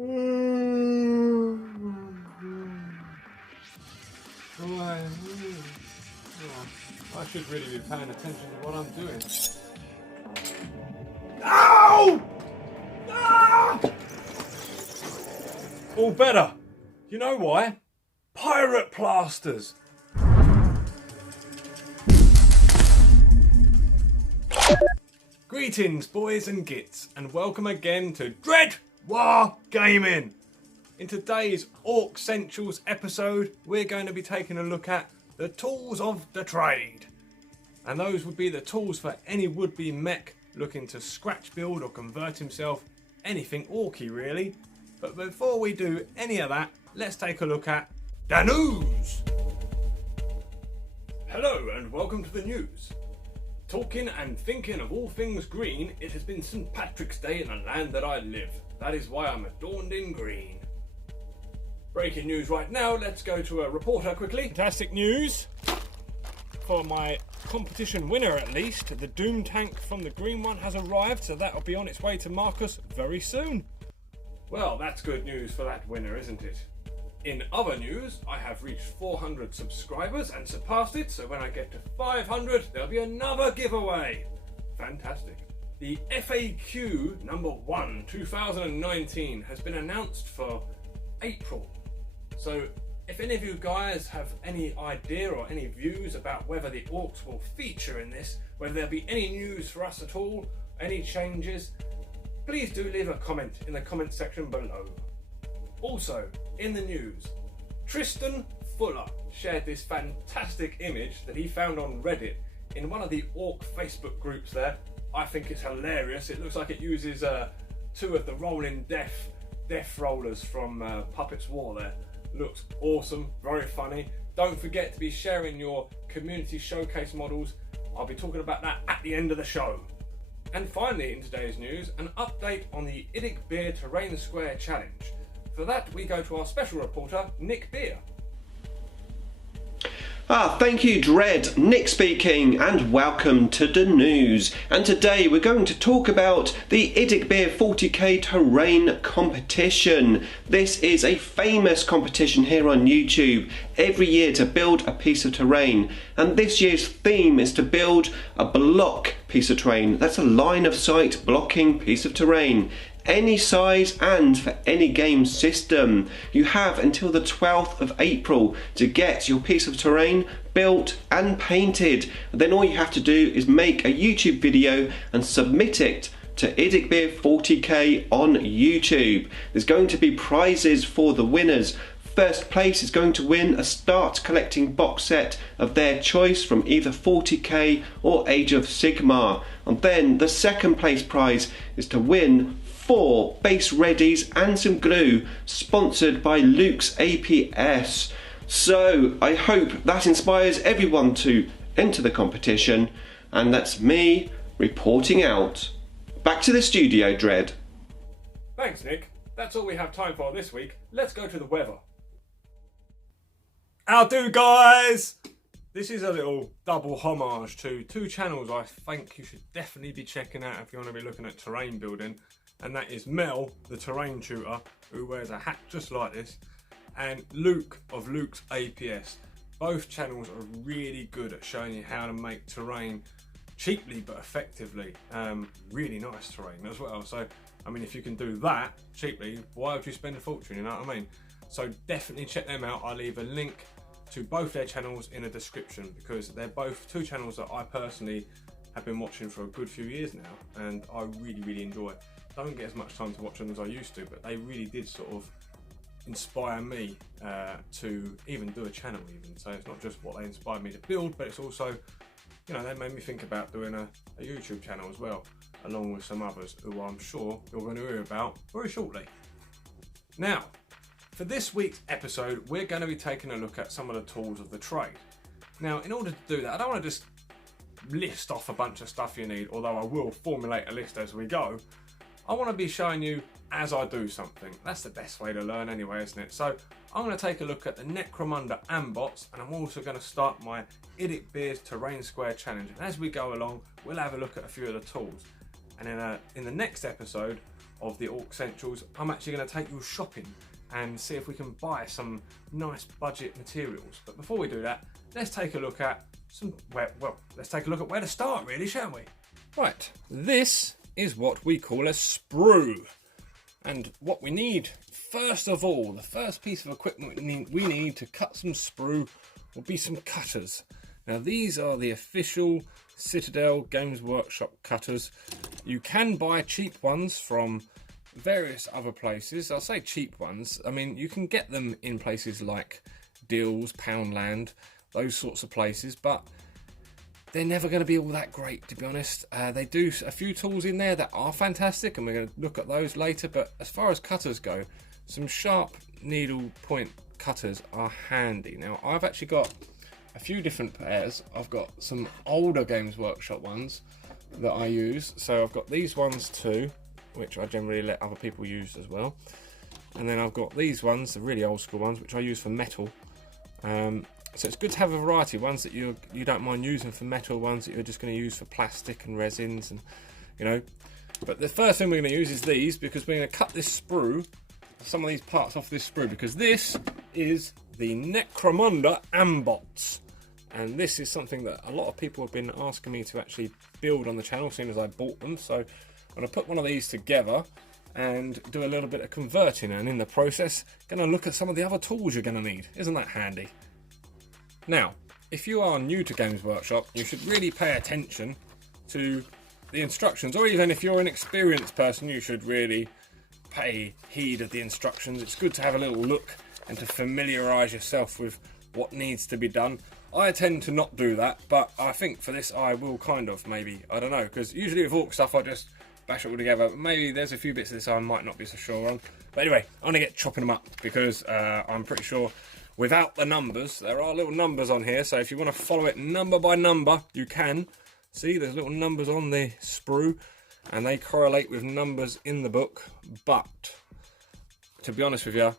I should really be paying attention to what I'm doing. Ow! Ah! All better. You know why? Pirate plasters. Greetings, boys and gits, and welcome again to Dread Waaagh Gaming. In today's ORK-SENTIALS episode, we're going to be taking a look at the tools of the trade. And those would be the tools for any would-be mech looking to scratch build or convert himself, anything orky really. But before we do any of that, let's take a look at the news. Hello and welcome to the news. Talking and thinking of all things green, it has been St. Patrick's Day in the land that I live. That is why I'm adorned in green. Breaking news right now, let's go to a reporter quickly. Fantastic news! For my competition winner at least, the Doom tank from the green one has arrived, so that'll be on its way to Marcus very soon. Well, that's good news for that winner, isn't it? In other news, I have reached 400 subscribers and surpassed it, so when I get to 500, there'll be another giveaway. Fantastic. The FAQ number 1 2019 has been announced for April. So if any of you guys have any idea or any views about whether the orcs will feature in this, whether there'll be any news for us at all, any changes, please do leave a comment in the comment section below. Also, in the news, Tristan Fuller shared this fantastic image that he found on Reddit in one of the Orc Facebook groups there. I think it's hilarious. It looks like it uses two of the rolling death rollers from Puppetswar there. Looks awesome, very funny. Don't forget to be sharing your community showcase models. I'll be talking about that at the end of the show. And finally, in today's news, an update on the Iddick Terrain Square Challenge. For that, we go to our special reporter, Nick Beer. Thank you, Dread. Nick speaking, and welcome to the news. And today we're going to talk about the Iddick 40k terrain competition. This is a famous competition here on YouTube every year to build a piece of terrain. And this year's theme is to build a block piece of terrain. That's a line of sight blocking piece of terrain. Any size and for any game system. You have until the 12th of April to get your piece of terrain built and painted. Then all you have to do is make a YouTube video and submit it to Iddick 40k on YouTube. There's going to be prizes for the winners. First place is going to win a start collecting box set of their choice from either 40k or Age of Sigmar. And then the second place prize is to win 4 base readies and some glue, sponsored by Luke's APS. So I hope that inspires everyone to enter the competition, and that's me reporting out. Back to the studio, Dread. Thanks, Nick. That's all we have time for this week. Let's go to the weather. How do, guys? This is a little double homage to 2 channels I think you should definitely be checking out if you want to be looking at terrain building. And that is Mel the Terrain Tutor, who wears a hat just like this, and Luke of Luke's APS. Both channels are really good at showing you how to make terrain cheaply but effectively. Really nice terrain as well. So, I mean, if you can do that cheaply, why would you spend a fortune, you know what I mean? So definitely check them out. I'll leave a link to both their channels in the description, because they're both 2 channels that I personally have been watching for a good few years now, and I really enjoy it. I don't get as much time to watch them as I used to, but they really did sort of inspire me to even do a channel even. So it's not just what they inspired me to build, but it's also, you know, they made me think about doing a YouTube channel as well, along with some others who I'm sure you're going to hear about very shortly. Now, for this week's episode, we're going to be taking a look at some of the tools of the trade. Now, in order to do that, I don't want to just list off a bunch of stuff you need, although I will formulate a list as we go. I want to be showing you as I do something. That's the best way to learn anyway, isn't it? So I'm going to take a look at the Necromunda AMBOTs, and I'm also going to start my Iddick Terrain Square Challenge. And as we go along, we'll have a look at a few of the tools. And in the next episode, of the ORK-SENTIALS, I'm actually going to take you shopping and see if we can buy some nice budget materials. But before we do that, let's take a look at let's take a look at where to start, really, shall we? Right, this is what we call a sprue. And what we need, first of all, the first piece of equipment we need to cut some sprue will be some cutters. Now these are the official Citadel Games Workshop cutters. You can buy cheap ones from various other places. I'll say cheap ones. I mean, you can get them in places like Deals, Poundland, those sorts of places, but they're never going to be all that great, to be honest. They do a few tools in there that are fantastic, and we're going to look at those later. But as far as cutters go, some sharp needle point cutters are handy. Now, I've actually got a few different pairs. I've got some older Games Workshop ones that I use. So I've got these ones too, which I generally let other people use as well. And then I've got these ones, the really old school ones, which I use for metal. So it's good to have a variety, ones that you don't mind using for metal, ones that you're just going to use for plastic and resins, and you know. But the first thing we're going to use is these, because we're going to cut this sprue, some of these parts off this sprue, because this is the Necromunda AMBOTs. And this is something that a lot of people have been asking me to actually build on the channel as soon as I bought them. So I'm going to put one of these together and do a little bit of converting, and in the process going to look at some of the other tools you're going to need. Isn't that handy? Now, if you are new to Games Workshop, you should really pay attention to the instructions, or even if you're an experienced person, you should really pay heed of the instructions. It's good to have a little look and to familiarise yourself with what needs to be done. I tend to not do that, but I think for this I will kind of, maybe, I don't know, because usually with Orc stuff I just bash it all together. Maybe there's a few bits of this I might not be so sure on. But anyway, I'm going to get chopping them up, because I'm pretty sure without the numbers, there are little numbers on here, so if you want to follow it number by number, you can. See, there's little numbers on the sprue, and they correlate with numbers in the book, but to be honest with you,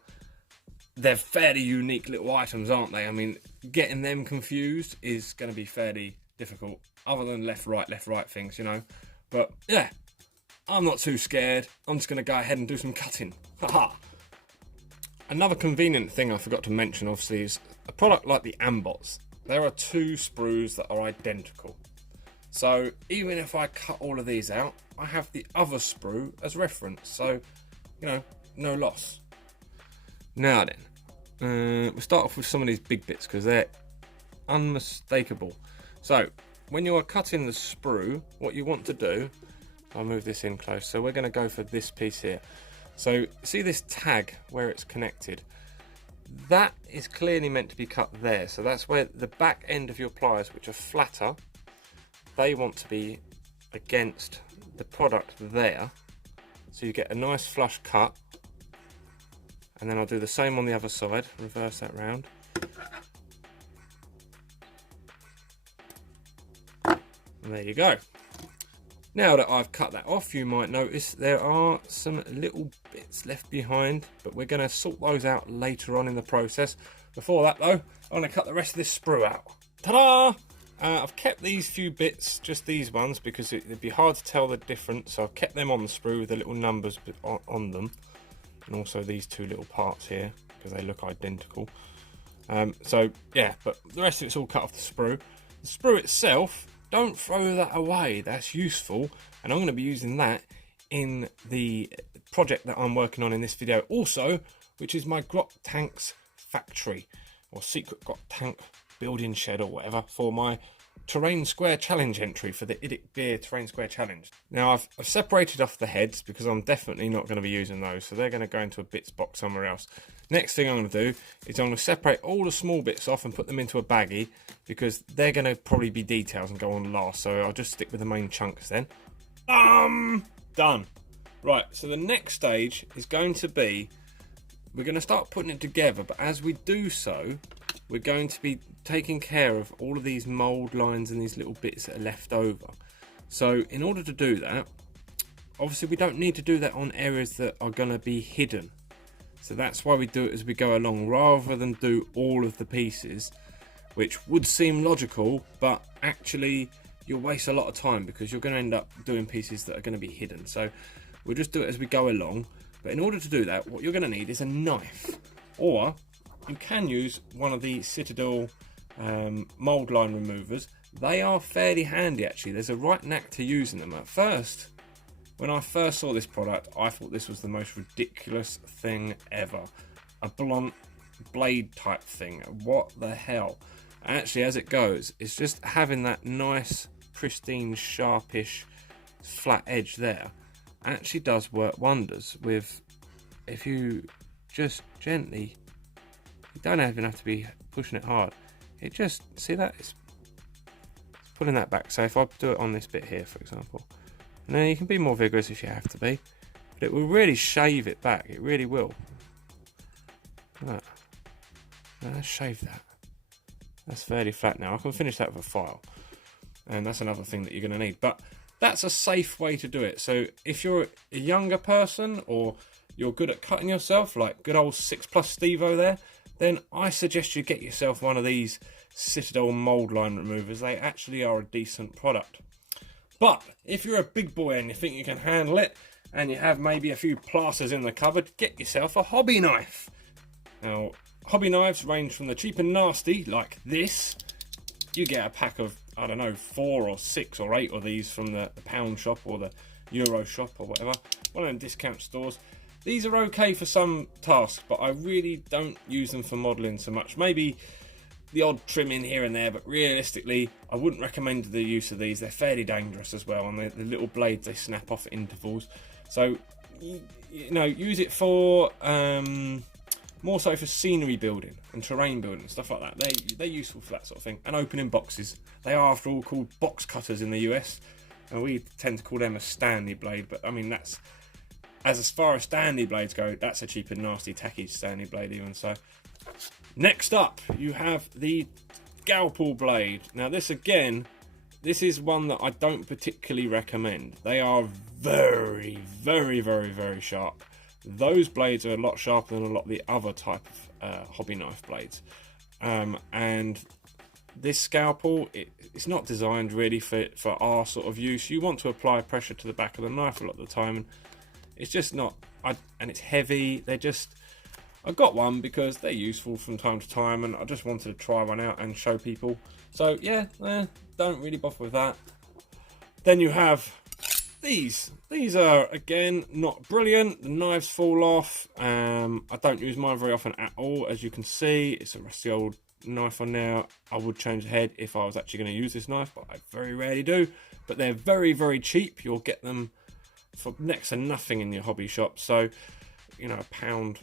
they're fairly unique little items, aren't they? I mean, getting them confused is going to be fairly difficult, other than left, right things, you know. But yeah, I'm not too scared. I'm just going to go ahead and do some cutting. Haha. Another convenient thing I forgot to mention, obviously, is a product like the AMBOTs. There are two sprues that are identical. So even if I cut all of these out, I have the other sprue as reference. So, you know, no loss. Now then, we'll start off with some of these big bits because they're unmistakable. So when you are cutting the sprue, what you want to do, I'll move this in close. So we're going to go for this piece here. So see this tag where it's connected? That is clearly meant to be cut there. So that's where the back end of your pliers, which are flatter, they want to be against the product there. So you get a nice flush cut. And then I'll do the same on the other side, reverse that round. And there you go. Now that I've cut that off, you might notice there are some little bits left behind, but we're going to sort those out later on in the process. Before that though, I'm going to cut the rest of this sprue out. Ta-da! I've kept these few bits, just these ones, because it'd be hard to tell the difference, so I've kept them on the sprue with the little numbers on them. And also these two little parts here, because they look identical. So yeah, but the rest of it's all cut off the sprue. The sprue itself, don't throw that away, that's useful, and I'm going to be using that in the project that I'm working on in this video also, which is my grot tanks factory, or secret grot tank building shed or whatever, for my Terrain Square Challenge entry for the Idic Beer Terrain Square Challenge. Now I've separated off the heads because I'm definitely not going to be using those, so they're going to go into a bits box somewhere else. Next thing I'm going to do is I'm going to separate all the small bits off and put them into a baggie, because they're going to probably be details and go on last, so I'll just stick with the main chunks then. Done. Right, so the next stage is going to be, we're going to start putting it together, but as we do so, we're going to be taking care of all of these mould lines and these little bits that are left over. So in order to do that, obviously we don't need to do that on areas that are going to be hidden. So that's why we do it as we go along, rather than do all of the pieces, which would seem logical, but actually you'll waste a lot of time because you're going to end up doing pieces that are going to be hidden. So We'll just do it as we go along. But in order to do that, what you're going to need is a knife. Or you can use one of the Citadel mould line removers. They are fairly handy actually. There's a right knack to using them. At first, when I first saw this product, I thought this was the most ridiculous thing ever. A blunt blade type thing. What the hell? Actually, as it goes, it's just having that nice, pristine, sharpish, flat edge there. Actually does work wonders with, if you just gently, you don't even have to be pushing it hard. It just, see that? It's pulling that back. So if I do it on this bit here, for example, and then you can be more vigorous if you have to be, but it will really shave it back. It really will. Look at that. Now let's shave that. That's fairly flat now. I can finish that with a file. And that's another thing that you're going to need. But that's a safe way to do it. So if you're a younger person or you're good at cutting yourself, like good old 6+ Stevo there, then I suggest you get yourself one of these Citadel mould line removers. They actually are a decent product. But if you're a big boy and you think you can handle it, and you have maybe a few plasters in the cupboard, get yourself a hobby knife. Now, hobby knives range from the cheap and nasty, like this. You get a pack of, I don't know, 4 or 6 or 8 of these from the pound shop or the Euro shop or whatever. One of them discount stores. These are okay for some tasks, but I really don't use them for modelling so much. Maybe the odd trim in here and there, but realistically, I wouldn't recommend the use of these. They're fairly dangerous as well, and the little blades, they snap off at intervals. So, you know, use it for... more so for scenery building and terrain building and stuff like that. They're useful for that sort of thing. And opening boxes. They are, after all, called box cutters in the US. And we tend to call them a Stanley blade. But, I mean, that's... As far as Stanley blades go, that's a cheap and nasty, tacky Stanley blade even. So, next up, you have the Scalpel blade. Now, this, again, this is one that I don't particularly recommend. They are very, very, very, very sharp. Those blades are a lot sharper than a lot of the other type of hobby knife blades. And this scalpel, it's not designed really for our sort of use. You want to apply pressure to the back of the knife a lot of the time, and it's just not, and it's heavy. I got one because they're useful from time to time, and I just wanted to try one out and show people. So yeah, don't really bother with that. Then you have these. These are, again, not brilliant. The knives fall off. I don't use mine very often at all. As you can see, it's a rusty old knife on there. I would change the head if I was actually going to use this knife, but I very rarely do. But they're very, very cheap. You'll get them for next to nothing in your hobby shop. So, you know, £1,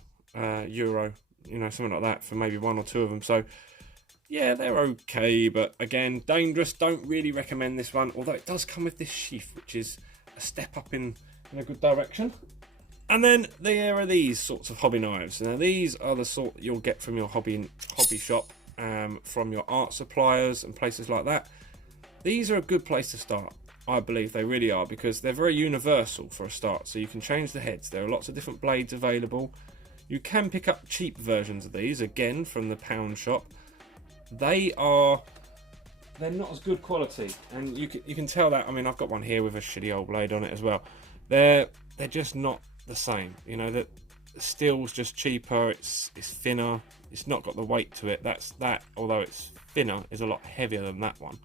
euro, you know, something like that for maybe 1 or 2 of them. So, yeah, they're okay. But again, dangerous. Don't really recommend this one. Although it does come with this sheath, which is a step up in a good direction. And then there are these sorts of hobby knives. Now these are the sort that you'll get from your hobby shop, from your art suppliers and places like that. These are a good place to start. I believe they really are, because they're very universal for a start. So you can change the heads. There are lots of different blades available. You can pick up cheap versions of these, again from the pound shop. They're not as good quality, and you can tell that. I mean, I've got one here with a shitty old blade on it as well. They're just not the same. You know, the steel's just cheaper. It's thinner. It's not got the weight to it. That, although it's thinner, is a lot heavier than that one.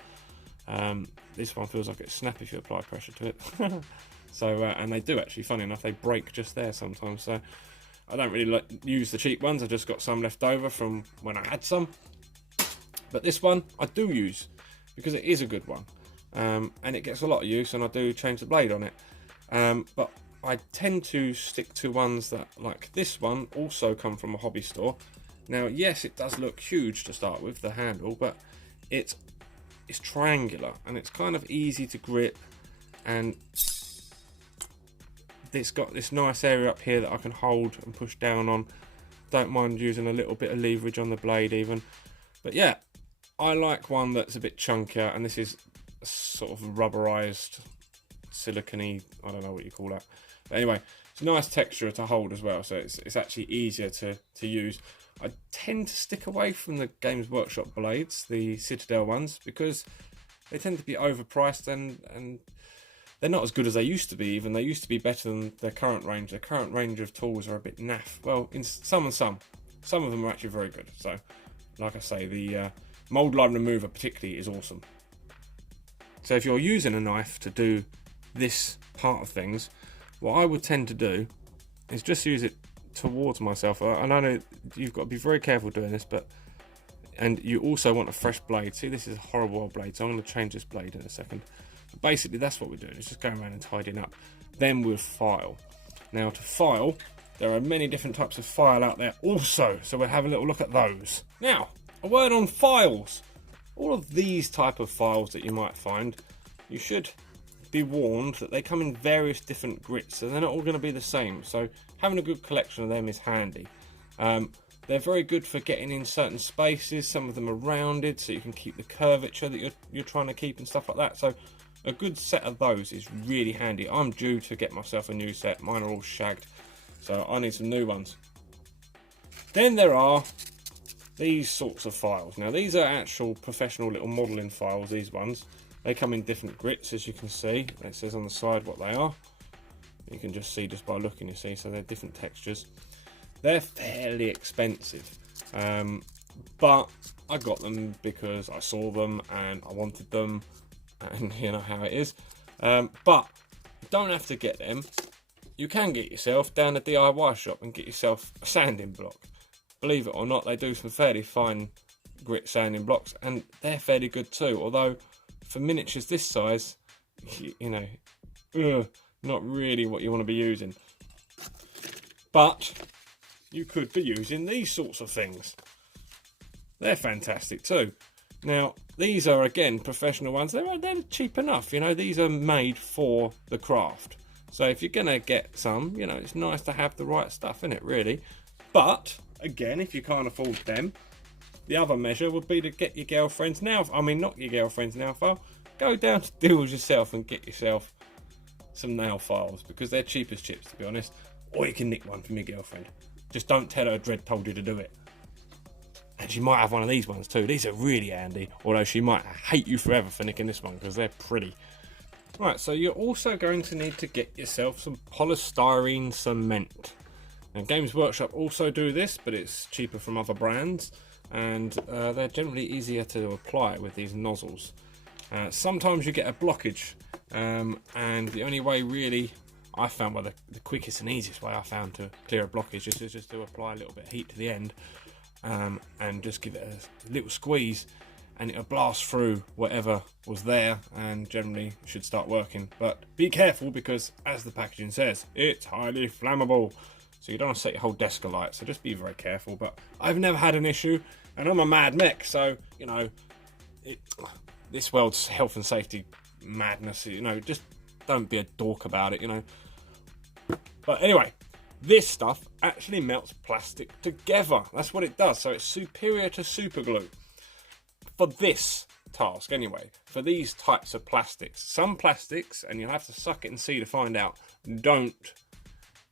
This one feels like it's snap if you apply pressure to it. So, and they do actually. Funny enough, they break just there sometimes. So, I don't really use the cheap ones. I just got some left over from when I had some. But this one I do use, because it is a good one, and it gets a lot of use, and I do change the blade on it. But I tend to stick to ones that, like this one, also come from a hobby store. Now, yes, it does look huge to start with, the handle, but it's triangular, and it's kind of easy to grip, and it's got this nice area up here that I can hold and push down on. Don't mind using a little bit of leverage on the blade even. But yeah, I like one that's a bit chunkier, and this is a sort of rubberized, silicone-y, I don't know what you call that. But anyway, it's a nice texture to hold as well, so it's actually easier to use. I tend to stick away from the Games Workshop blades, the Citadel ones, because they tend to be overpriced, and they're not as good as they used to be. Even they used to be better than their current range. Their current range of tools are a bit naff. Well, in some and some of them are actually very good. So, like I say, the mould line remover particularly is awesome. So if you're using a knife to do this part of things, what I would tend to do is just use it towards myself. And I know you've got to be very careful doing this, and you also want a fresh blade. See, this is a horrible old blade, so I'm going to change this blade in a second. But basically, that's what we're doing. It's just going around and tidying up. Then we'll file. Now, to file, there are many different types of file out there also, so we'll have a little look at those. Now, a word on files. All of these type of files that you might find, you should be warned that they come in various different grits, so they're not all going to be the same. So having a good collection of them is handy. They're very good for getting in certain spaces. Some of them are rounded, so you can keep the curvature that you're trying to keep and stuff like that. So a good set of those is really handy. I'm due to get myself a new set. Mine are all shagged, so I need some new ones. Then there are these sorts of files. Now these are actual professional little modelling files, these ones. They come in different grits, as you can see. It says on the side what they are. You can just see just by looking, you see, so they're different textures. They're fairly expensive, but I got them because I saw them and I wanted them, and you know how it is. But you don't have to get them. You can get yourself down a DIY shop and get yourself a sanding block. Believe it or not, they do some fairly fine grit sanding blocks, and they're fairly good too. Although for miniatures this size, you know, not really what you want to be using. But you could be using these sorts of things. They're fantastic too. Now, these are, again, professional ones. They're cheap enough, you know. These are made for the craft. So if you're going to get some, you know, it's nice to have the right stuff in it, really. But again, if you can't afford them, the other measure would be to get your girlfriend's nail, not your girlfriend's nail file, go down to Dealz yourself and get yourself some nail files, because they're cheap as chips, to be honest. Or you can nick one from your girlfriend. Just don't tell her Dread told you to do it. And she might have one of these ones too. These are really handy, although she might hate you forever for nicking this one, because they're pretty. Right, so you're also going to need to get yourself some polystyrene cement. Now, Games Workshop also do this, but it's cheaper from other brands, and they're generally easier to apply with these nozzles. Sometimes you get a blockage, and the only way really I found, well, the quickest and easiest way I found to clear a blockage is just to apply a little bit of heat to the end, and just give it a little squeeze, and it'll blast through whatever was there, and generally should start working. But be careful, because as the packaging says, it's highly flammable. So you don't want to set your whole desk alight, so just be very careful. But I've never had an issue, and I'm a mad mech, so, you know, this world's health and safety madness, you know, just don't be a dork about it, you know. But anyway, this stuff actually melts plastic together. That's what it does, so it's superior to super glue. For this task, anyway, for these types of plastics. Some plastics, and you'll have to suck it and see to find out, don't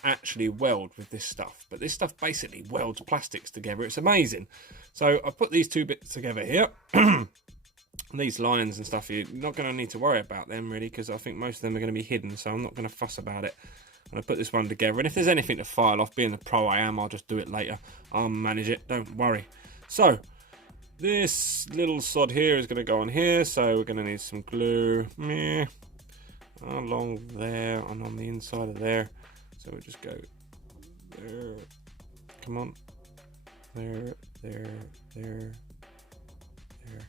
actually weld with this stuff, but this stuff basically welds plastics together. It's amazing. So I've put these two bits together here. These lines and stuff, you're not going to need to worry about them really, because I think most of them are going to be hidden, so I'm not going to fuss about it. And I put this one together, and if there's anything to file off, being the pro I am, I'll just do it later. I'll manage it, don't worry. So this little sod here is going to go on here, so we're going to need some glue along there and on the inside of there. So we'll just go there, come on, there, there, there, there.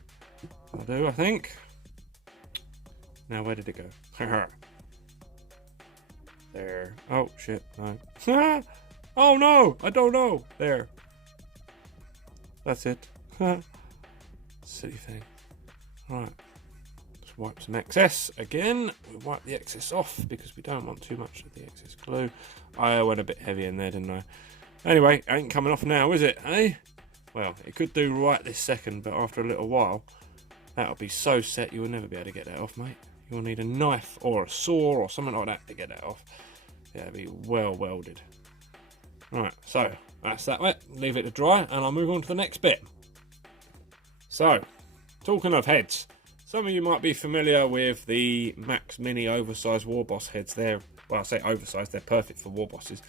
I'll do, I think. Now, where did it go? There. Oh, shit, no. Oh, no, I don't know. There. That's it. Silly thing. Right. Just wipe some excess again. We wipe the excess off because we don't want too much of the excess glue. I went a bit heavy in there, didn't I? Anyway, ain't coming off now, is it, eh? Well, it could do right this second, but after a little while, that'll be so set you will never be able to get that off, mate. You'll need a knife or a saw or something like that to get that off. Yeah, it'll be well welded. Right, so that's that wet. Leave it to dry, and I'll move on to the next bit. So, talking of heads, Some of you might be familiar with the Max Mini oversized war boss heads. They're, well, I say oversized, they're perfect for war bosses,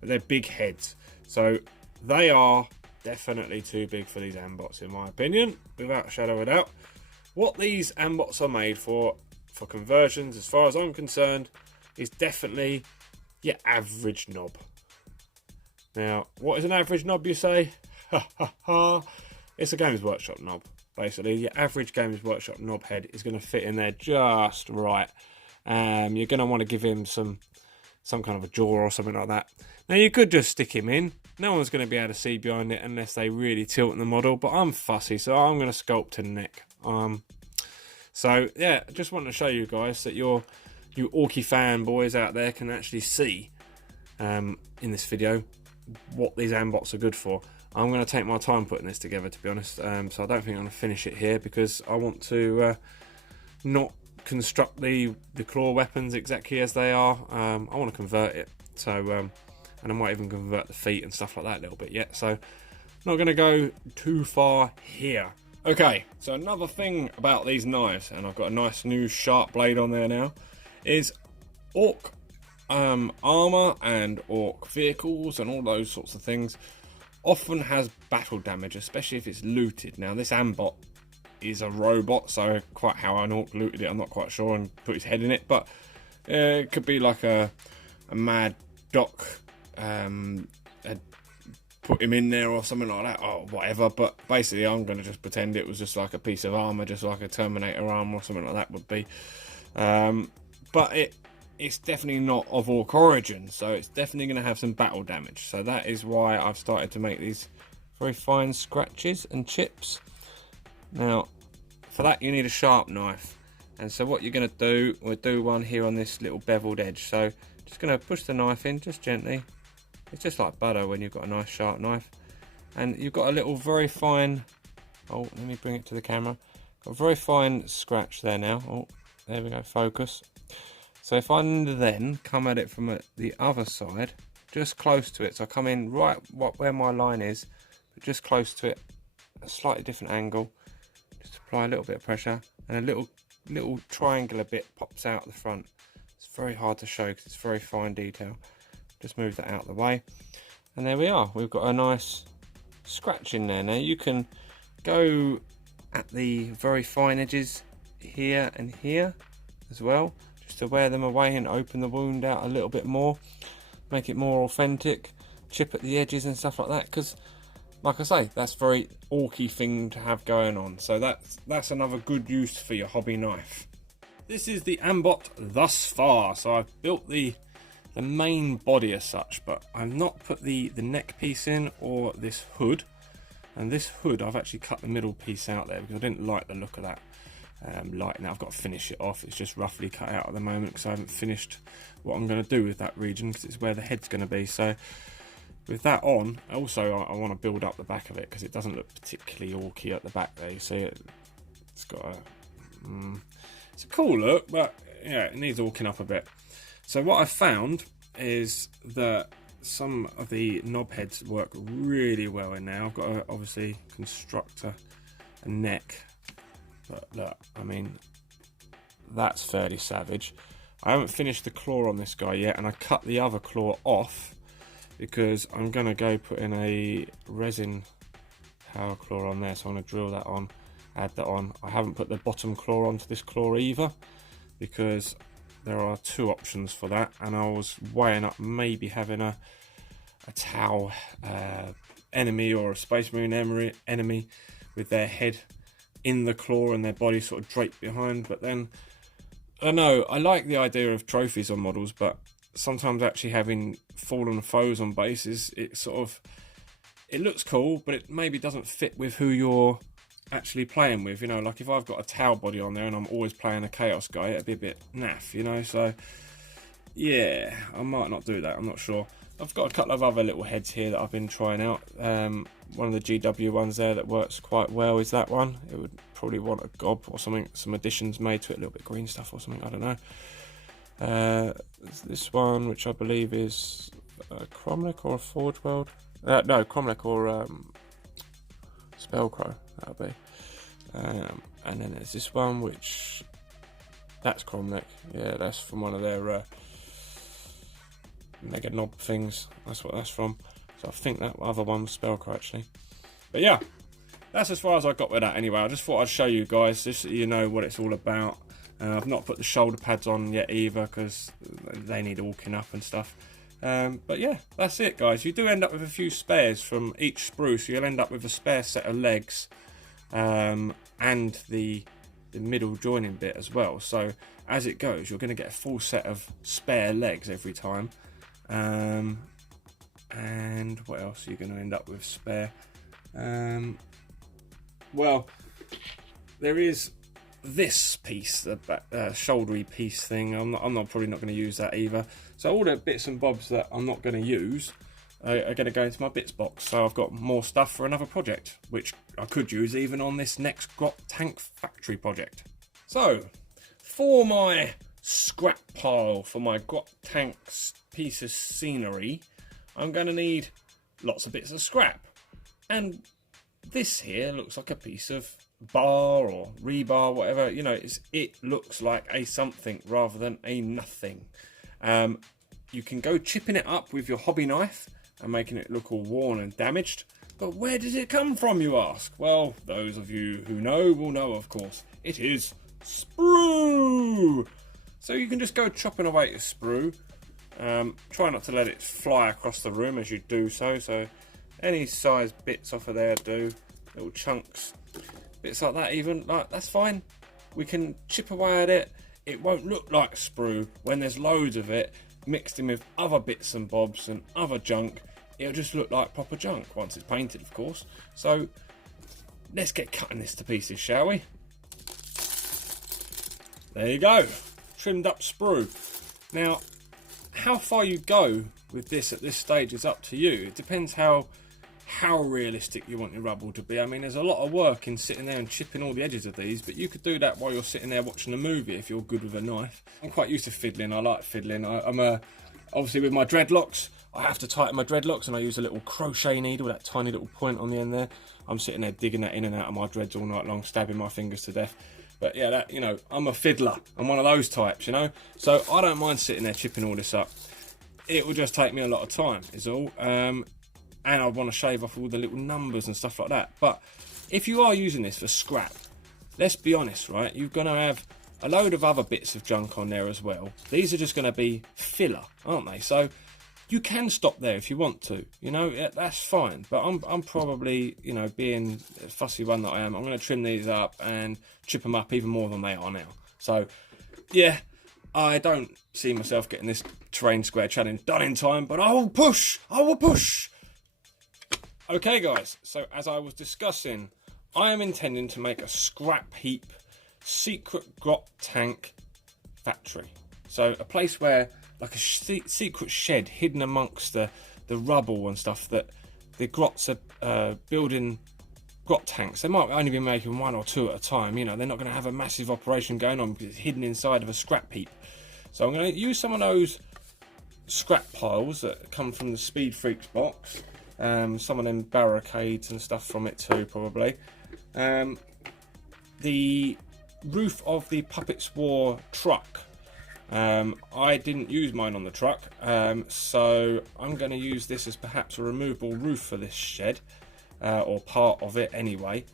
but they're big heads. So they are definitely too big for these AMBOTs, in my opinion, without a shadow of a doubt. What these AMBOTs are made for conversions, as far as I'm concerned, is definitely your average knob. Now, what is an average knob, you say? Ha ha ha. It's a Games Workshop knob. Basically, your average Games Workshop knob head is going to fit in there just right. You're going to want to give him some kind of a jaw or something like that. Now, you could just stick him in. No one's going to be able to see behind it unless they really tilt the model, but I'm fussy, so I'm going to sculpt to the neck. So, yeah, I just wanted to show you guys that you Orky fanboys out there can actually see in this video what these AMBOTs are good for. I'm going to take my time putting this together, to be honest, so I don't think I'm going to finish it here because I want to not construct the claw weapons exactly as they are. I want to convert it, so and I might even convert the feet and stuff like that a little bit yet, so I'm not going to go too far here. Okay, so another thing about these knives, and I've got a nice new sharp blade on there now, is Ork armour and Ork vehicles and all those sorts of things often has battle damage, especially if it's looted. Now, this AMBOT is a robot, so quite how an Ork looted it, I'm not quite sure, and put his head in it, but it could be like a mad doc had put him in there or something like that, or whatever. But basically, I'm going to just pretend it was just like a piece of armour, just like a Terminator arm or something like that would be. But it's definitely not of Ork origin, so it's definitely going to have some battle damage. So that is why I've started to make these very fine scratches and chips. Now, for that you need a sharp knife, and so what you're going to do, we'll do one here on this little beveled edge. So just going to push the knife in just gently. It's just like butter when you've got a nice sharp knife, and you've got a little very fine, oh, let me bring it to the camera, got a very fine scratch there now. Oh, there we go, focus. So if I then come at it from the other side, just close to it, so I come in right where my line is, but just close to it, a slightly different angle, just apply a little bit of pressure, and a little triangular bit pops out the front. It's very hard to show because it's very fine detail. Just move that out of the way, and there we are. We've got a nice scratch in there. Now you can go at the very fine edges here and here as well, just to wear them away and open the wound out a little bit more, make it more authentic, chip at the edges and stuff like that, because like I say, that's a very Orky thing to have going on. So that's another good use for your hobby knife. This is the AMBOT thus far. So I've built the main body as such, but I've not put the neck piece in or this hood. And this hood, I've actually cut the middle piece out there because I didn't like the look of that light. Now I've got to finish it off. It's just roughly cut out at the moment because I haven't finished what I'm going to do with that region, because it's where the head's going to be. So with that on, also I want to build up the back of it because it doesn't look particularly Orky at the back there. You see it's got a it's a cool look, but yeah, it needs orking up a bit. So what I've found is that some of the knob heads work really well in there. I've got to obviously construct a neck, but look, I mean, that's fairly savage. I haven't finished the claw on this guy yet, and I cut the other claw off because I'm going to go put in a resin power claw on there, so I'm going to drill that on, add that on. I haven't put the bottom claw onto this claw either because there are two options for that, and I was weighing up maybe having a Tau enemy or a Space Marine enemy with their head in the claw and their body sort of draped behind. But then, I don't know, I like the idea of trophies on models, but sometimes actually having fallen foes on bases, it looks cool, but it maybe doesn't fit with who you're actually playing with. You know, like if I've got a Tau body on there and I'm always playing a Chaos guy, it'd be a bit naff, you know. So yeah, I might not do that, I'm not sure. I've got a couple of other little heads here that I've been trying out. One of the GW ones there that works quite well is that one. It would probably want a gob or something, some additions made to it, a little bit of green stuff or something, I don't know. This one, which I believe is Cromlech or a Forge World. No, Cromlech or Spellcrow, that'll be. And then there's this one, which that's Cromlech. Yeah, that's from one of their mega knob things. That's what that's from. So I think that other one was Spellcraft actually. But yeah, that's as far as I got with that anyway. I just thought I'd show you guys, just so you know what it's all about. I've not put the shoulder pads on yet either, because they need alking up and stuff. But yeah, that's it guys. You do end up with a few spares from each sprue, so you'll end up with a spare set of legs, and the middle joining bit as well. So as it goes, you're going to get a full set of spare legs every time. And what else are you going to end up with spare? Well, there is this piece, the shouldery piece thing. I'm probably not going to use that either. So all the bits and bobs that I'm not going to use are going to go into my bits box. So I've got more stuff for another project, which I could use even on this next grot tank factory project. So for my scrap pile, for my grot tanks piece of scenery, I'm going to need lots of bits of scrap. And this here looks like a piece of bar or rebar, whatever, you know, it looks like a something rather than a nothing. You can go chipping it up with your hobby knife and making it look all worn and damaged. But where does it come from, you ask? Well, those of you who know will know, of course. It is sprue! So you can just go chopping away your sprue. Try not to let it fly across the room as you do so. So any size bits off of there do. Little chunks. Bits like that even. Like, that's fine. We can chip away at it. It won't look like sprue when there's loads of it mixed in with other bits and bobs and other junk. It'll just look like proper junk once it's painted, of course. So let's get cutting this to pieces, shall we? There you go. Trimmed up sprue. Now, how far you go with this at this stage is up to you. It depends how realistic you want your rubble to be. I mean, there's a lot of work in sitting there and chipping all the edges of these, but you could do that while you're sitting there watching a movie if you're good with a knife. I'm quite used to fiddling. I like fiddling. I'm obviously with my dreadlocks, I have to tighten my dreadlocks, and I use a little crochet needle, that tiny little point on the end there. I'm sitting there digging that in and out of my dreads all night long, stabbing my fingers to death. But yeah, that, you know, I'm a fiddler. I'm one of those types, you know. So I don't mind sitting there chipping all this up. It will just take me a lot of time, is all. And I want to shave off all the little numbers and stuff like that. But if you are using this for scrap, let's be honest, right? You're going to have a load of other bits of junk on there as well. These are just going to be filler, aren't they? So you can stop there if you want to, you know, that's fine. But I'm probably, you know, being a fussy one that I am, I'm going to trim these up and chip them up even more than they are now. So yeah, I don't see myself getting this terrain square challenge done in time, but I will push. Okay guys, so as I was discussing, I am intending to make a scrap heap secret grot tank factory. So a place where, like a secret shed hidden amongst the rubble and stuff, that the grots are building grot tanks. They might only be making one or two at a time, you know, they're not going to have a massive operation going on because it's hidden inside of a scrap heap. So I'm going to use some of those scrap piles that come from the Speed Freaks box. Some of them barricades and stuff from it too, probably. The roof of the Puppetswar truck. I didn't use mine on the truck, so I'm going to use this as perhaps a removable roof for this shed, or part of it anyway,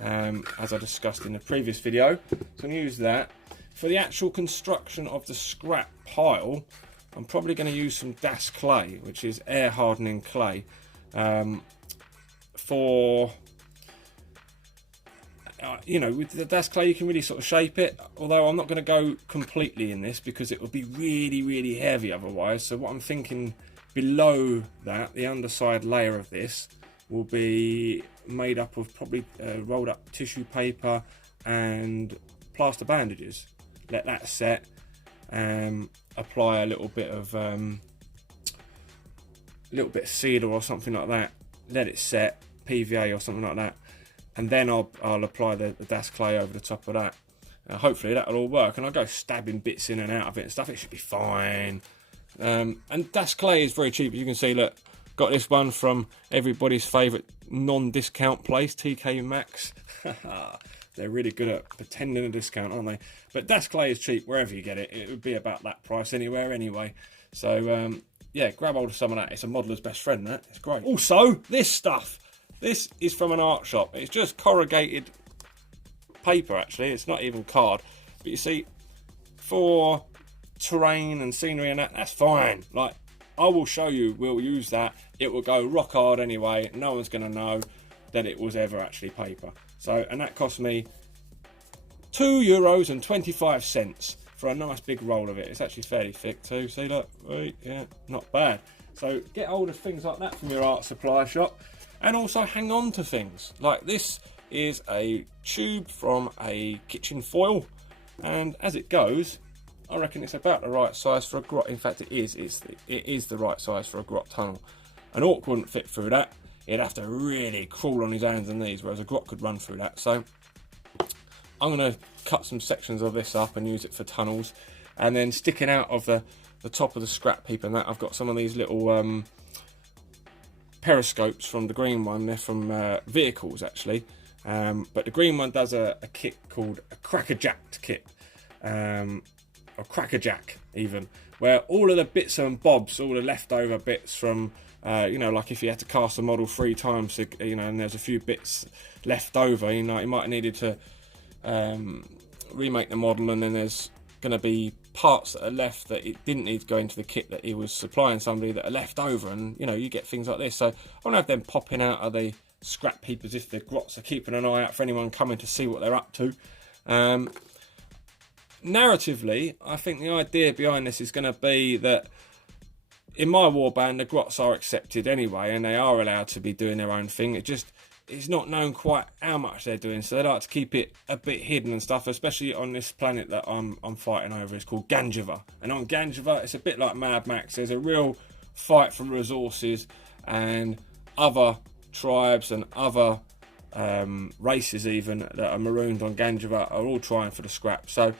as I discussed in the previous video. So I'm going to use that. For the actual construction of the scrap pile, I'm probably going to use some Das clay, which is air hardening clay. You know, with the Das clay you can really sort of shape it, although I'm not going to go completely in this because it would be really heavy otherwise. So what I'm thinking, below that, the underside layer of this will be made up of probably rolled up tissue paper and plaster bandages. Let that set, apply a little bit of sealer or something like that, let it set, PVA or something like that, and then I'll apply the Das clay over the top of that. Hopefully that'll all work, and I'll go stabbing bits in and out of it and stuff. It should be fine. And Das clay is very cheap, as you can see. Look, got this one from everybody's favourite non-discount place, TK Maxx. They're really good at pretending a discount, aren't they? But Das Clay is cheap wherever you get it. It would be about that price anywhere anyway. So yeah, grab hold of some of that. It's a modeller's best friend, that. It's great. Also, this stuff. This is from an art shop. It's just corrugated paper, actually. It's not even card. But you see, for terrain and scenery and that, that's fine. Like, I will show you, we'll use that. It will go rock hard anyway. No one's going to know that it was ever actually paper. So, and that cost me €2.25 for a nice big roll of it. It's actually fairly thick too. See, look, right, yeah, not bad. So get hold of things like that from your art supply shop, and also hang on to things. Like this is a tube from a kitchen foil, and as it goes, I reckon it's about the right size for a grot. In fact, it is. It is the right size for a grot tunnel. An orc wouldn't fit through that. He'd have to really crawl on his hands and knees, whereas a grot could run through that. So I'm going to cut some sections of this up and use it for tunnels. And then sticking out of the top of the scrap heap and that, I've got some of these little periscopes from the green one. They're from vehicles, actually. But the green one does a kit called a Crackerjack Kit. Or Crackerjack, even. Where all of the bits and bobs, all the leftover bits from... you know, like if you had to cast a model 3 times, you know, and there's a few bits left over, you know, you might have needed to remake the model, and then there's going to be parts that are left that it didn't need to go into the kit that he was supplying somebody that are left over, and, you know, you get things like this. So I want to have them popping out of the scrap heap as if the grots are keeping an eye out for anyone coming to see what they're up to. Narratively, I think the idea behind this is going to be that in my warband, the grots are accepted anyway, and they are allowed to be doing their own thing. It's not known quite how much they're doing, so they like to keep it a bit hidden and stuff, especially on this planet that I'm fighting over. It's called Ganjava, and on Ganjava, it's a bit like Mad Max. There's a real fight for resources, and other tribes and other races even that are marooned on Ganjava are all trying for the scrap. So,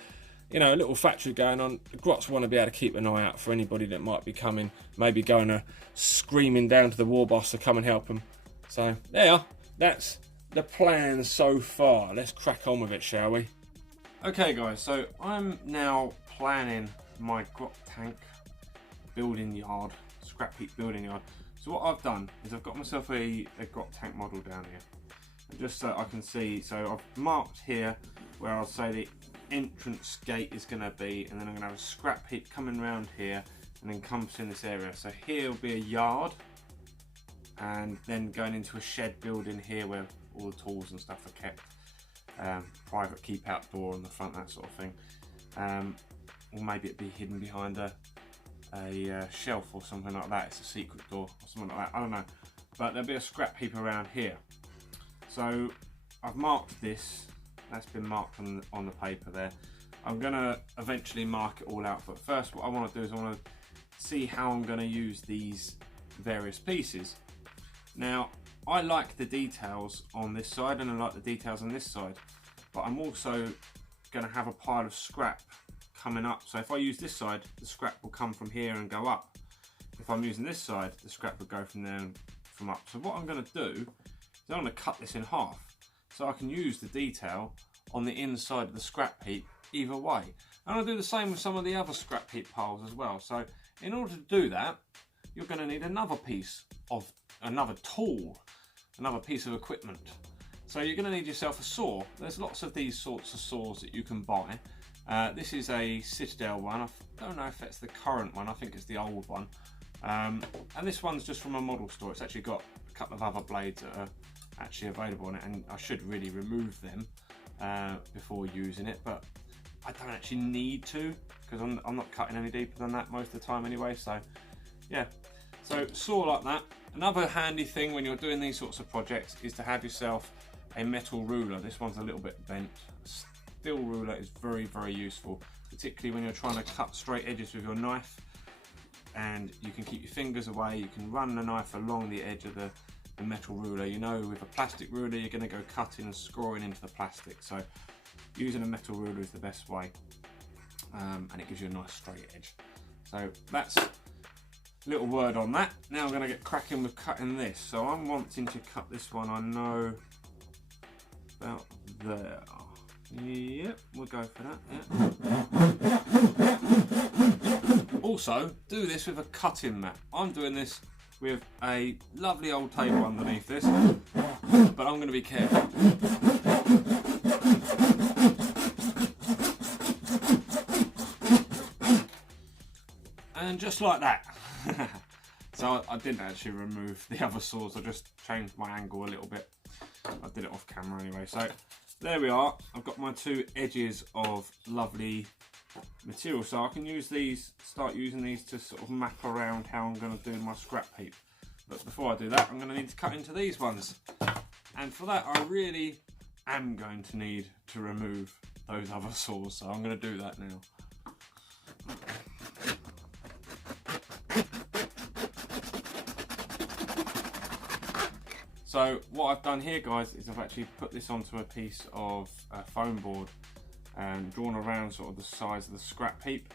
you know, a little factory going on. The grots want to be able to keep an eye out for anybody that might be coming, maybe going screaming down to the war boss to come and help them. So, there, that's the plan so far. Let's crack on with it, shall we? Okay, guys, so I'm now planning my grot tank building yard, scrap heap building yard. So what I've done is I've got myself a grot tank model down here. And just so I can see, so I've marked here where I'll say the entrance gate is going to be, and then I'm going to have a scrap heap coming around here and encompassing this area. So here will be a yard, and then going into a shed building here where all the tools and stuff are kept. Private keep out door on the front, that sort of thing. Or maybe it'd be hidden behind a shelf or something like that. It's a secret door or something like that, I don't know. But there'll be a scrap heap around here. So I've marked this. That's been marked on the paper there. I'm going to eventually mark it all out, but first what I want to do is I want to see how I'm going to use these various pieces. Now, I like the details on this side and I like the details on this side, but I'm also going to have a pile of scrap coming up. So if I use this side, the scrap will come from here and go up. If I'm using this side, the scrap will go from there and from up. So what I'm going to do is I'm going to cut this in half, so I can use the detail on the inside of the scrap heap either way. And I'll do the same with some of the other scrap heap piles as well. So in order to do that, you're going to need another piece of, another tool, another piece of equipment. So you're going to need yourself a saw. There's lots of these sorts of saws that you can buy. This is a Citadel one. I don't know if that's the current one. I think it's the old one. And this one's just from a model store. It's actually got a couple of other blades that are actually available on it, and I should really remove them before using it, but I don't actually need to, because I'm not cutting any deeper than that most of the time anyway. So yeah, so saw like that. Another handy thing when you're doing these sorts of projects is to have yourself a metal ruler. This one's a little bit bent. A steel ruler is very, very useful, particularly when you're trying to cut straight edges with your knife, and you can keep your fingers away. You can run the knife along the edge of the metal ruler. You know, with a plastic ruler you're going to go cutting and scoring into the plastic, so using a metal ruler is the best way, and it gives you a nice straight edge. So that's a little word on that. Now I'm going to get cracking with cutting this. So I'm wanting to cut this one, I know, about there. Yep, we'll go for that. Yeah. Also, do this with a cutting mat. I'm doing this with a lovely old table underneath this, but I'm going to be careful. And just like that. So I didn't actually remove the other saws, I just changed my angle a little bit. I did it off camera anyway. So there we are. I've got my two edges of lovely material, so I can use these, start using these to sort of map around how I'm going to do my scrap heap. But before I do that, I'm going to need to cut into these ones, and for that I really am going to need to remove those other saws, so I'm going to do that now. So what I've done here, guys, is I've actually put this onto a piece of foam board and drawn around sort of the size of the scrap heap.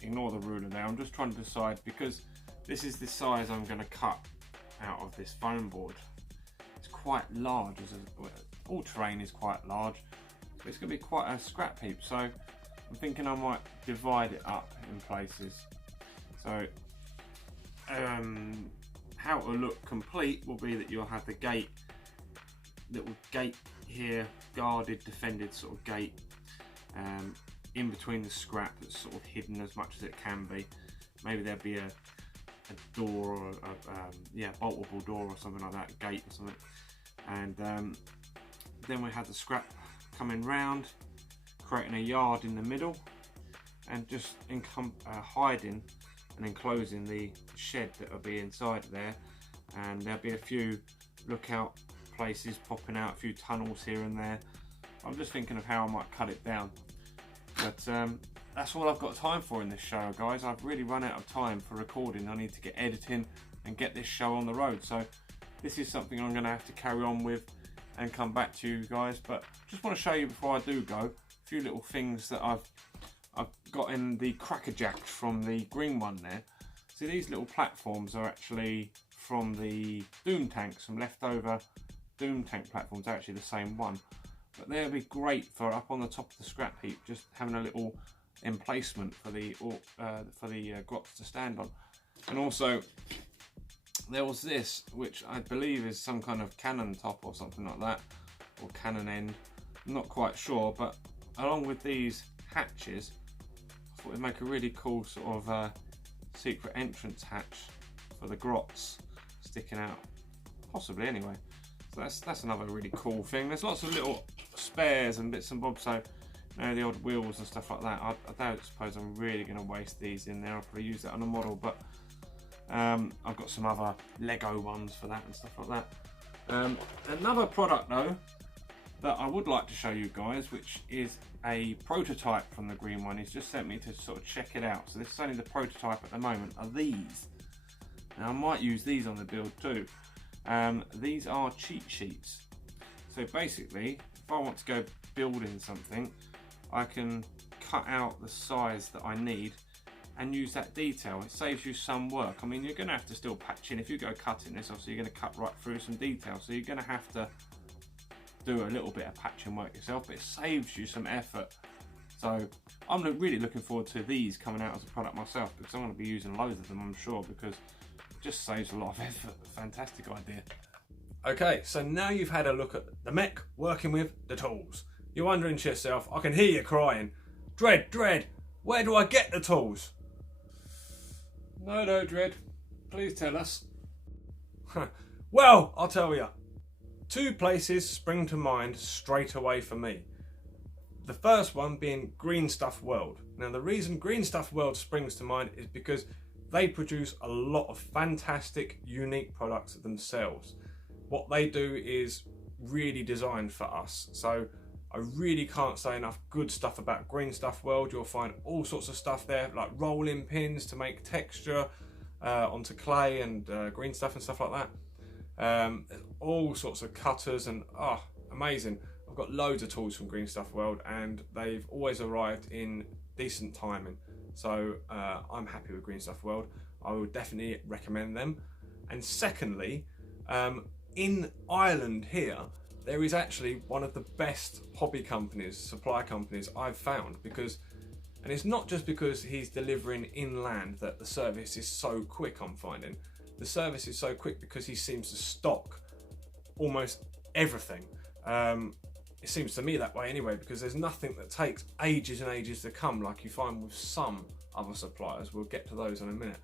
Ignore the ruler there. I'm just trying to decide, because this is the size I'm going to cut out of this foam board. It's quite large. All terrain is quite large. But it's going to be quite a scrap heap. So I'm thinking I might divide it up in places. So how it will look complete will be that you'll have the gate, little gate here, guarded, defended sort of gate, in between the scrap that's sort of hidden as much as it can be. Maybe there'll be a door, or yeah, boltable door or something like that, a gate or something. And then we have the scrap coming round, creating a yard in the middle, and just hiding and enclosing the shed that will be inside there. And there'll be a few lookout places popping out, a few tunnels here and there. I'm just thinking of how I might cut it down, but that's all I've got time for in this show, guys. I've really run out of time for recording. I need to get editing and get this show on the road, so this is something I'm going to have to carry on with and come back to you guys. But just want to show you before I do go a few little things that I've got in the Crackerjack from the green one there. See, these little platforms are actually from the Doom tanks, some leftover Doom tank platforms. They're actually the same one, but they'll be great for up on the top of the scrap heap, just having a little emplacement for the grots to stand on. And also there was this, which I believe is some kind of cannon top or something like that, or cannon end, I'm not quite sure, but along with these hatches, I thought it'd make a really cool sort of secret entrance hatch for the grots sticking out, possibly anyway. So that's another really cool thing. There's lots of little spares and bits and bobs, so you know, the odd wheels and stuff like that. I don't suppose I'm really going to waste these in there. I'll probably use that on a model, but I've got some other Lego ones for that and stuff like that. Another product though that I would like to show you guys, which is a prototype from the green one. He's just sent me to sort of check it out. So this is only the prototype at the moment, are these. Now I might use these on the build too. These are cheat sheets. So basically, if I want to go building something, I can cut out the size that I need and use that detail. It saves you some work. I mean, you're going to have to still patch in. If you go cutting this, obviously you're going to cut right through some detail, so you're going to have to do a little bit of patching work yourself, but it saves you some effort. So I'm really looking forward to these coming out as a product myself, because I'm going to be using loads of them, I'm sure, because it just saves a lot of effort. Fantastic idea. Okay, so now you've had a look at the mech working with the tools. You're wondering to yourself, I can hear you crying, Dread, where do I get the tools? No, Dread, please tell us. Well, I'll tell you. Two places spring to mind straight away for me. The first one being Greenstuff World. Now the reason Greenstuff World springs to mind is because they produce a lot of fantastic, unique products themselves. What they do is really designed for us. So I really can't say enough good stuff about Greenstuff World. You'll find all sorts of stuff there, like rolling pins to make texture onto clay and green stuff and stuff like that. All sorts of cutters and amazing. I've got loads of tools from Greenstuff World and they've always arrived in decent timing. So I'm happy with Greenstuff World. I would definitely recommend them. And secondly, in Ireland here, there is actually one of the best hobby companies, supply companies I've found, because, and it's not just because he's delivering inland that the service is so quick. I'm finding the service is so quick because he seems to stock almost everything. It seems to me that way anyway, because there's nothing that takes ages and ages to come like you find with some other suppliers. We'll get to those in a minute.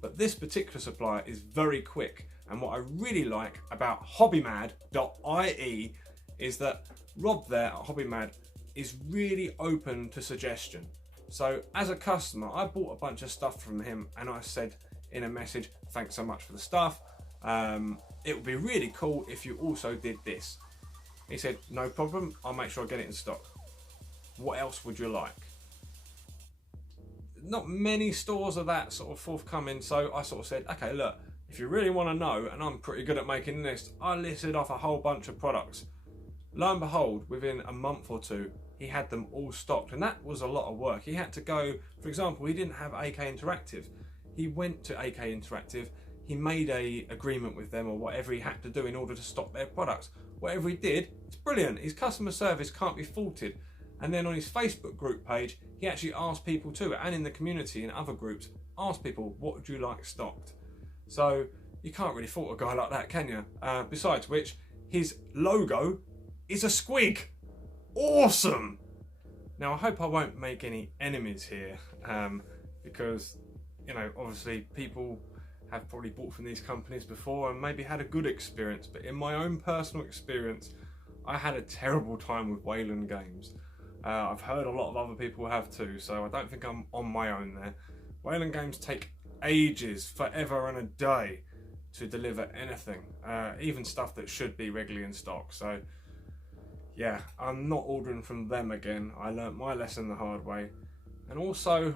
But this particular supplier is very quick, and what I really like about hobbymad.ie is that Rob there at Hobbymad is really open to suggestion. So as a customer, I bought a bunch of stuff from him and I said in a message, thanks so much for the stuff. It would be really cool if you also did this. He said, no problem, I'll make sure I get it in stock. What else would you like? Not many stores are that sort of forthcoming, so I sort of said, okay, look, if you really want to know, and I'm pretty good at making a list, I listed off a whole bunch of products. Lo and behold, within a month or two, he had them all stocked, and that was a lot of work. He had to go, for example, he didn't have AK Interactive. He went to AK Interactive, he made a agreement with them or whatever he had to do in order to stock their products. Whatever he did, it's brilliant. His customer service can't be faulted. And then on his Facebook group page, he actually asked people too, and in the community in other groups, asked people, what would you like stocked? So you can't really fault a guy like that, can you? Besides which, his logo is a squig. Awesome! Now I hope I won't make any enemies here, because, you know, obviously people have probably bought from these companies before and maybe had a good experience, but in my own personal experience, I had a terrible time with Wayland Games. I've heard a lot of other people have too, so I don't think I'm on my own there. Wayland Games take ages, forever and a day to deliver anything, even stuff that should be regularly in stock. So yeah, I'm not ordering from them again. I learnt my lesson the hard way. And also,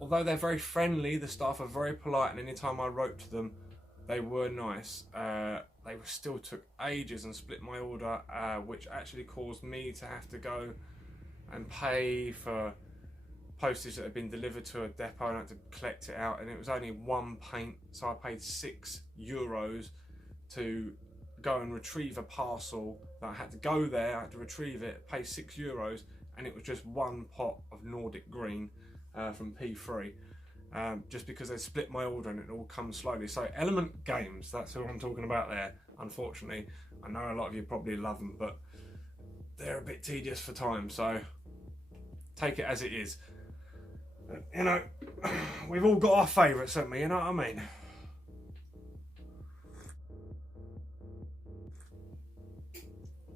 although they're very friendly, the staff are very polite, and anytime I wrote to them, they were nice. They still took ages and split my order, which actually caused me to have to go and pay for postage that had been delivered to a depot, and I had to collect it out, and it was only one paint, so I paid €6 to go and retrieve a parcel that I had to go there, I had to retrieve it, pay €6, and it was just one pot of Nordic green from P3, just because they split my order and it all comes slowly. So Element Games, that's who I'm talking about there. Unfortunately, I know a lot of you probably love them, but they're a bit tedious for time, so take it as it is. You know, we've all got our favourites, haven't we? You know what I mean?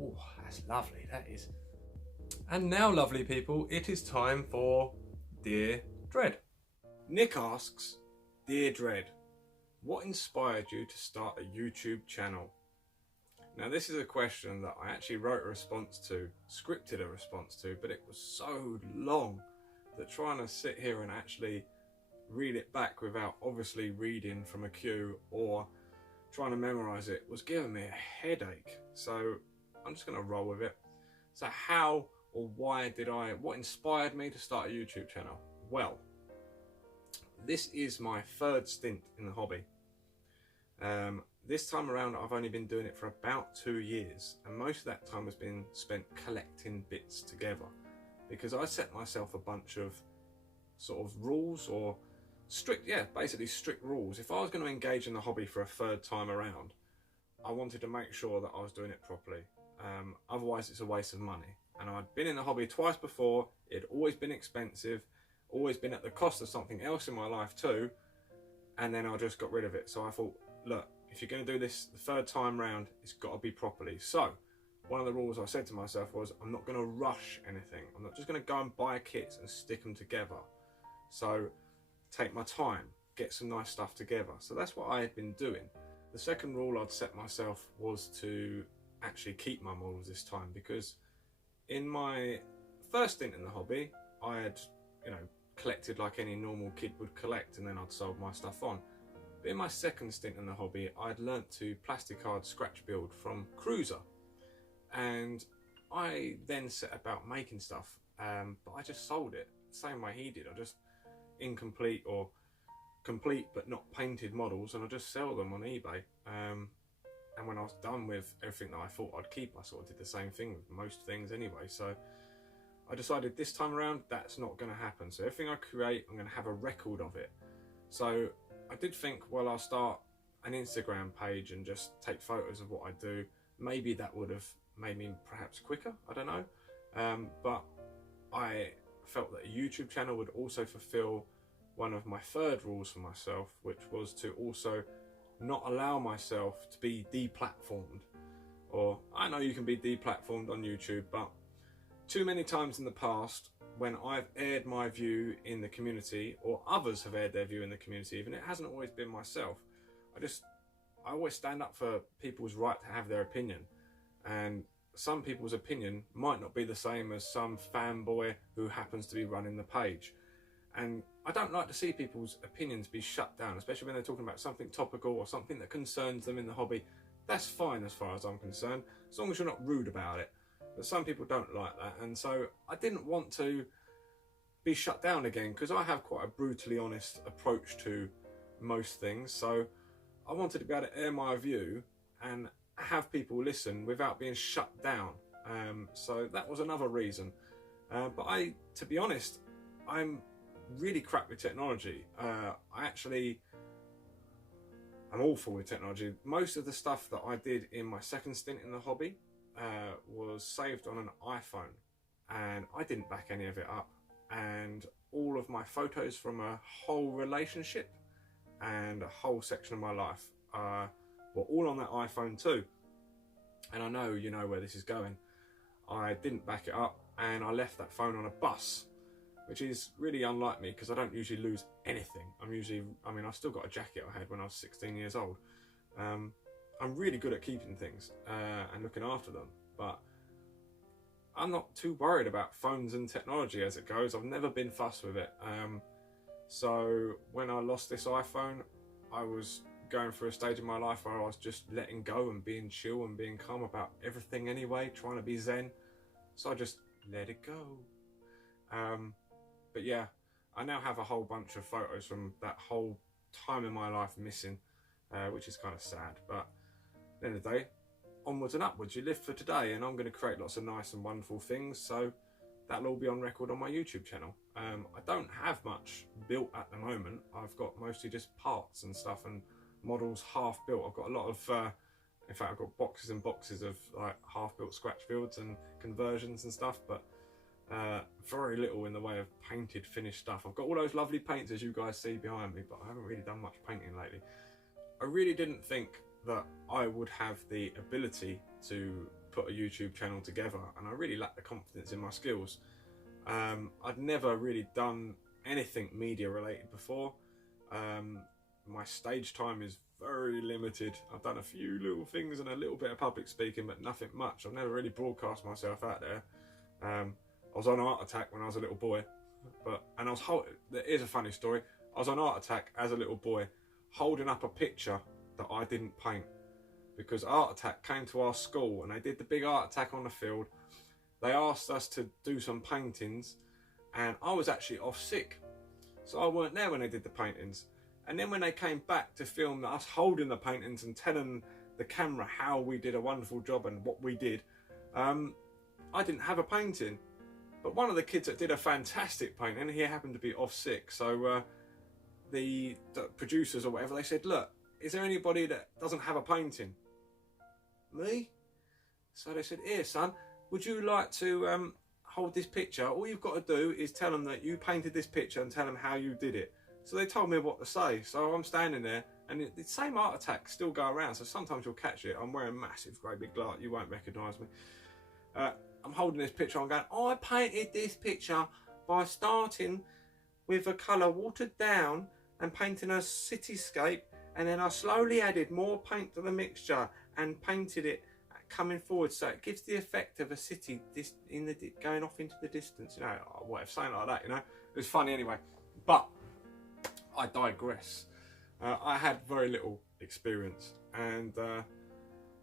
Oh, that's lovely, that is. And now, lovely people, it is time for Dear Dread. Nick asks, Dear Dread, what inspired you to start a YouTube channel? Now, this is a question that I actually wrote a response to, scripted a response to, but it was so long that trying to sit here and actually read it back without obviously reading from a queue or trying to memorise it was giving me a headache. So I'm just going to roll with it. So how or why what inspired me to start a YouTube channel? Well, this is my third stint in the hobby. This time around I've only been doing it for about 2 years, and most of that time has been spent collecting bits together, because I set myself a bunch of sort of rules, or basically strict rules. If I was going to engage in the hobby for a third time around, I wanted to make sure that I was doing it properly. Otherwise it's a waste of money. And I'd been in the hobby twice before, it'd always been expensive, always been at the cost of something else in my life too, and then I just got rid of it. So I thought, look, if you're going to do this the third time round, it's got to be properly. So one of the rules I said to myself was, I'm not going to rush anything. I'm not just going to go and buy kits and stick them together. So take my time, get some nice stuff together. So that's what I had been doing. The second rule I'd set myself was to actually keep my models this time, because in my first stint in the hobby, I had, collected like any normal kid would collect, and then I'd sold my stuff on. But in my second stint in the hobby, I'd learnt to plastic card scratch build from Cruiser, and I then set about making stuff, but I just sold it the same way he did. I just incomplete or complete but not painted models, and I just sell them on eBay. And when I was done with everything that I thought I'd keep, I sort of did the same thing with most things anyway. So I decided this time around, that's not going to happen. So everything I create, I'm going to have a record of it. So I did think, well, I'll start an Instagram page and just take photos of what I do. Maybe that would have made me perhaps quicker, I don't know. But I felt that a YouTube channel would also fulfill one of my third rules for myself, which was to also not allow myself to be deplatformed. Or, I know you can be deplatformed on YouTube, but too many times in the past when I've aired my view in the community, or others have aired their view in the community even, it hasn't always been myself. I always stand up for people's right to have their opinion, and some people's opinion might not be the same as some fanboy who happens to be running the page. And I don't like to see people's opinions be shut down, especially when they're talking about something topical or something that concerns them in the hobby. That's fine as far as I'm concerned, as long as you're not rude about it. But some people don't like that, and so I didn't want to be shut down again, because I have quite a brutally honest approach to most things. So I wanted to be able to air my view and have people listen without being shut down. So that was another reason. But to be honest, I'm really crap with technology. I'm awful with technology. Most of the stuff that I did in my second stint in the hobby was saved on an iPhone, and I didn't back any of it up. And all of my photos from a whole relationship and a whole section of my life were all on that iPhone too. And I know you know where this is going. I didn't back it up, and I left that phone on a bus, which is really unlike me, because I don't usually lose anything. I've still got a jacket I had when I was 16 years old. I'm really good at keeping things and looking after them, but I'm not too worried about phones and technology as it goes. I've never been fussed with it. So when I lost this iPhone, I was going through a stage in my life where I was just letting go and being chill and being calm about everything anyway, trying to be zen. So I just let it go. But yeah, I now have a whole bunch of photos from that whole time in my life missing, which is kind of sad. But at the end of the day, onwards and upwards, you live for today, and I'm going to create lots of nice and wonderful things, so that'll all be on record on my YouTube channel. I don't have much built at the moment. I've got mostly just parts and stuff and models half built. I've got a lot of, in fact I've got boxes and boxes of like half built scratch builds and conversions and stuff, but very little in the way of painted finished stuff. I've got all those lovely paints as you guys see behind me, but I haven't really done much painting lately. I really didn't think that I would have the ability to put a YouTube channel together, and I really lacked the confidence in my skills. I'd never really done anything media related before. My stage time is very limited. I've done a few little things and a little bit of public speaking, but nothing much. I've never really broadcast myself out there. I was on Art Attack when I was a little boy, there is a funny story. I was on Art Attack as a little boy, holding up a picture that I didn't paint, because Art Attack came to our school and they did the big Art Attack on the field. They asked us to do some paintings, and I was actually off sick, so I weren't there when they did the paintings. And then when they came back to film us holding the paintings and telling the camera how we did a wonderful job and what we did, I didn't have a painting. But one of the kids that did a fantastic painting, he happened to be off sick, so the producers or whatever, they said, look, is there anybody that doesn't have a painting? Me? So they said, here son, would you like to hold this picture? All you've got to do is tell them that you painted this picture and tell them how you did it. So they told me what to say, so I'm standing there, and the same Art Attacks still go around, so sometimes you'll catch it. I'm wearing massive great big glass, you won't recognise me. I'm holding this picture, I'm going, I painted this picture by starting with a colour watered down and painting a cityscape, and then I slowly added more paint to the mixture and painted it coming forward, so it gives the effect of a city going off into the distance, you know, or whatever, something like that, you know. It was funny anyway, but I digress. I had very little experience, and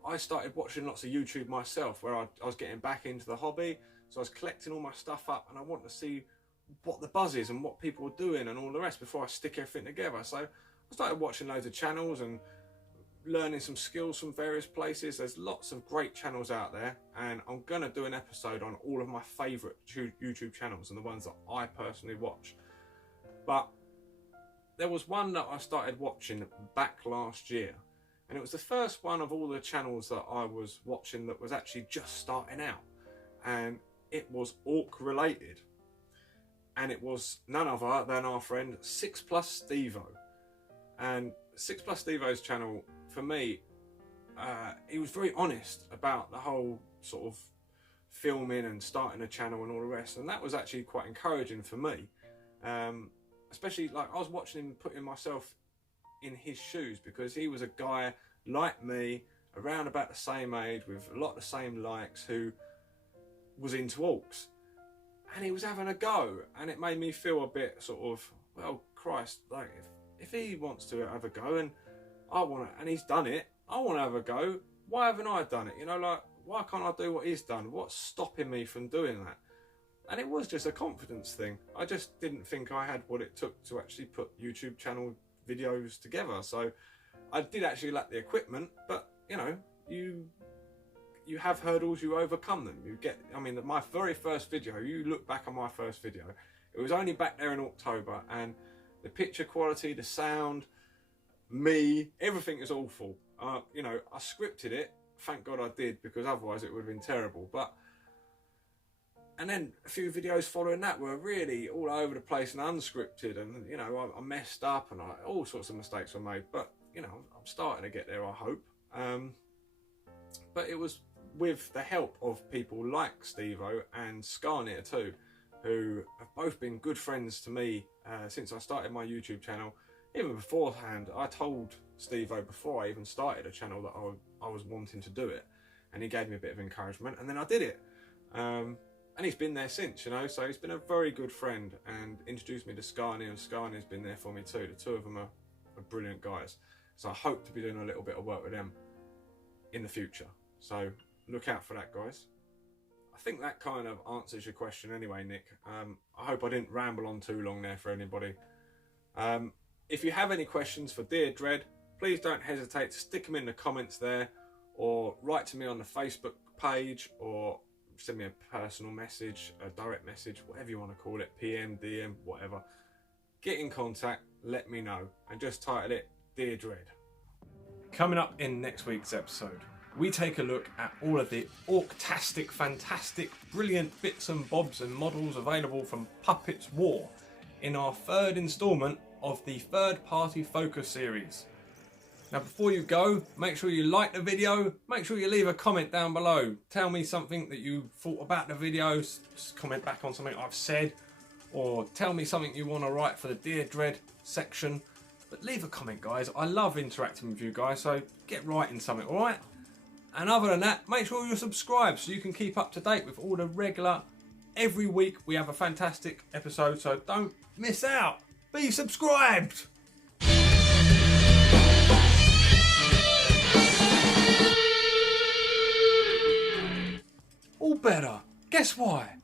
I started watching lots of YouTube myself, where I was getting back into the hobby, so I was collecting all my stuff up, and I wanted to see what the buzz is and what people were doing and all the rest before I stick everything together. So I started watching loads of channels and learning some skills from various places. There's lots of great channels out there, and I'm going to do an episode on all of my favourite YouTube channels and the ones that I personally watch. But there was one that I started watching back last year, and it was the first one of all the channels that I was watching that was actually just starting out, and it was Orc related, and it was none other than our friend 6+ Stevo. And 6+ Stevo's channel, for me, he was very honest about the whole sort of filming and starting a channel and all the rest, and that was actually quite encouraging for me. Especially, like, I was watching him, putting myself in his shoes, because he was a guy like me, around about the same age, with a lot of the same likes, who was into orcs, and he was having a go, and it made me feel a bit sort of, well, Christ, like, if he wants to have a go, and I want to, and he's done it, I want to have a go, why haven't I done it? You know, like, why can't I do what he's done? What's stopping me from doing that? And it was just a confidence thing. I just didn't think I had what it took to actually put YouTube channel videos together. So I did actually lack the equipment, but you know, you have hurdles, you overcome them. You get, I mean, my very first video, you look back on my first video, it was only back there in October, and the picture quality, the sound, me, everything is awful. You know, I scripted it, thank God I did, because otherwise it would have been terrible. But and then a few videos following that were really all over the place and unscripted, and you know, I messed up, and all sorts of mistakes were made. But you know, I'm starting to get there, I hope. But it was with the help of people like Stevo and Skarnir too, who have both been good friends to me since I started my YouTube channel. Even beforehand, I told Stevo before I even started a channel that I was wanting to do it, and he gave me a bit of encouragement, and then I did it. And he's been there since, you know, so he's been a very good friend and introduced me to Skarnir, and Skarnir's been there for me too. The two of them are brilliant guys. So I hope to be doing a little bit of work with them in the future. So look out for that, guys. I think that kind of answers your question anyway, Nick. I hope I didn't ramble on too long there for anybody. If you have any questions for Dear Dread, please don't hesitate to stick them in the comments there, or write to me on the Facebook page, or send me a personal message, a direct message, whatever you want to call it, PM, DM, whatever. Get in contact, let me know, and just title it Dear Dread. Coming up in next week's episode, we take a look at all of the orc-tastic, fantastic, brilliant bits and bobs and models available from Puppetswar in our third instalment of the third-party focus series. Now, before you go, make sure you like the video, make sure you leave a comment down below. Tell me something that you thought about the video, just comment back on something I've said, or tell me something you want to write for the Dear Dread section. But leave a comment, guys. I love interacting with you guys, so get writing something, alright? And other than that, make sure you're subscribed so you can keep up to date with all the regular. Every week we have a fantastic episode, so don't miss out. Be subscribed! All better. Guess why?